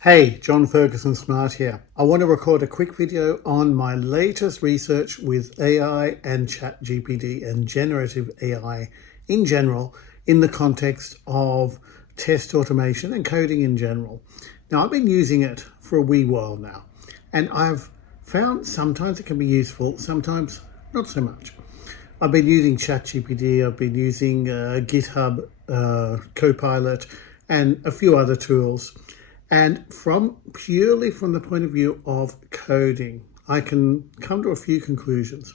Hey, John Ferguson Smart here. I want to record a quick video on my latest research with AI and Chat GPT and generative AI in general in the context of test automation and coding in general. Now, I've been using it for a wee while now, and I've found sometimes it can be useful, sometimes not so much. I've been using Chat GPT, I've been using GitHub, Copilot, and a few other tools. And purely from the point of view of coding, I can come to a few conclusions.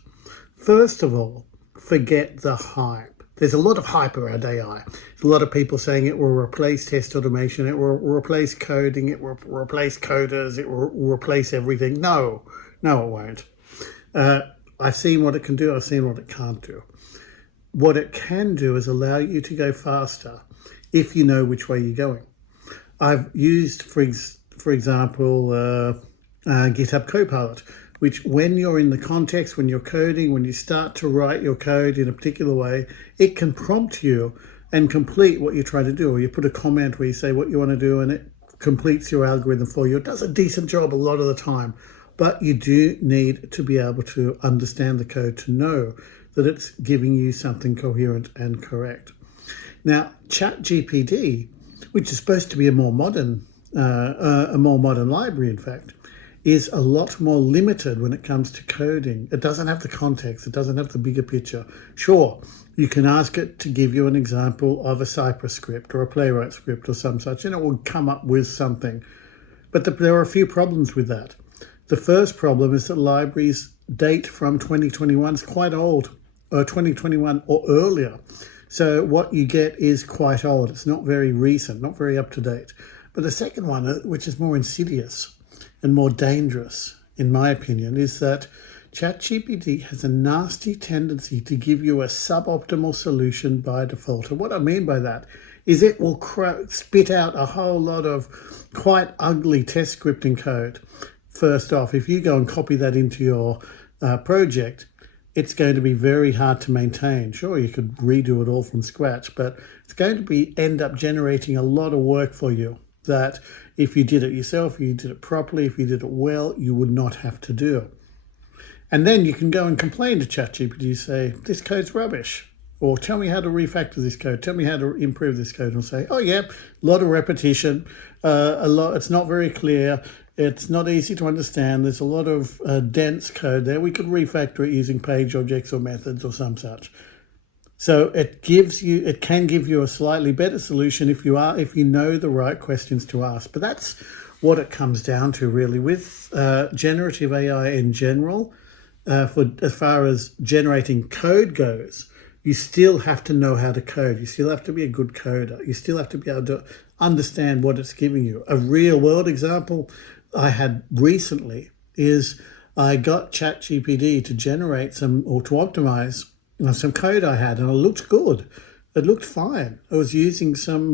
First of all, forget the hype. There's a lot of hype around AI. There's a lot of people saying it will replace test automation, it will replace coding, it will replace coders, it will replace everything. No, it won't. I've seen what it can do, I've seen what it can't do. What it can do is allow you to go faster if you know which way you're going. I've used, for example, GitHub Copilot, which when you're in the context, when you're coding, when you start to write your code in a particular way, it can prompt you and complete what you're trying to do. Or you put a comment where you say what you want to do and it completes your algorithm for you. It does a decent job a lot of the time, but you do need to be able to understand the code to know that it's giving you something coherent and correct. Now, Chat GPT, which is supposed to be a more modern library, in fact, is a lot more limited when it comes to coding. It doesn't have the context. It doesn't have the bigger picture. Sure, you can ask it to give you an example of a Cypress script or a Playwright script or some such, and it will come up with something. But there are a few problems with that. The first problem is that libraries date from 2021. It's quite old, or 2021 or earlier. So what you get is quite old. It's not very recent, not very up to date. But the second one, which is more insidious and more dangerous, in my opinion, is that ChatGPT has a nasty tendency to give you a suboptimal solution by default. And what I mean by that is it will spit out a whole lot of quite ugly test scripting code. First off, if you go and copy that into your project, it's going to be very hard to maintain. Sure, you could redo it all from scratch, but it's going to end up generating a lot of work for you that if you did it yourself, if you did it properly, if you did it well, you would not have to do. And then you can go and complain to ChatGPT, say, this code's rubbish, or tell me how to refactor this code, tell me how to improve this code, and it'll say, oh yeah, a lot of repetition, it's not very clear, it's not easy to understand. There's a lot of dense code there. We could refactor it using page objects or methods or some such. So it can give you a slightly better solution if you know the right questions to ask. But that's what it comes down to really with generative AI in general. As far as generating code goes, you still have to know how to code. You still have to be a good coder. You still have to be able to understand what it's giving you. A real world example I had recently is I got ChatGPT to generate to optimize some code I had, and it looked good. It looked fine. I was using some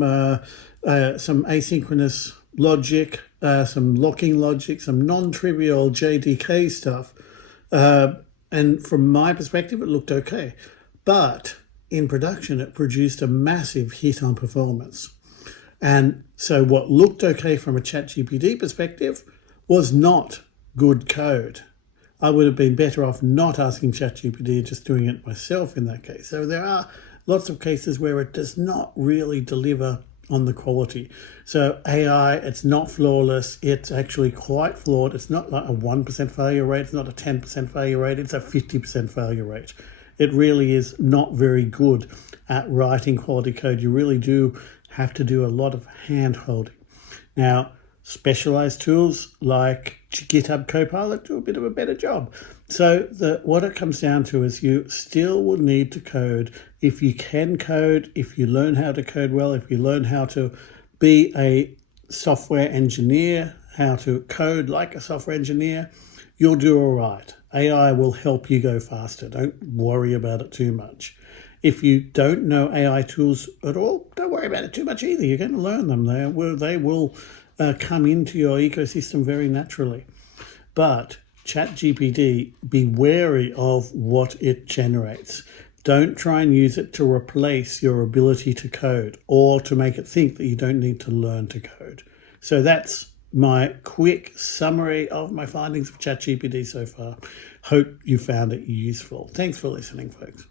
asynchronous logic, some locking logic, some non-trivial JDK stuff. And from my perspective, it looked okay. But in production, it produced a massive hit on performance. And so what looked okay from a ChatGPT perspective was not good code. I would have been better off not asking ChatGPT, just doing it myself in that case. So there are lots of cases where it does not really deliver on the quality. So AI, it's not flawless. It's actually quite flawed. It's not like a 1% failure rate. It's not a 10% failure rate. It's a 50% failure rate. It really is not very good at writing quality code. You really do have to do a lot of hand holding. Now, specialized tools like GitHub Copilot do a bit of a better job. So what it comes down to is you still will need to code. If you can code, if you learn how to code well, if you learn how to be a software engineer, how to code like a software engineer, you'll do all right. AI will help you go faster. Don't worry about it too much. If you don't know AI tools at all, don't worry about it too much either. You're going to learn them. They will come into your ecosystem very naturally. But ChatGPT, be wary of what it generates. Don't try and use it to replace your ability to code or to make it think that you don't need to learn to code. So that's my quick summary of my findings of ChatGPT so far. Hope you found it useful. Thanks for listening, folks.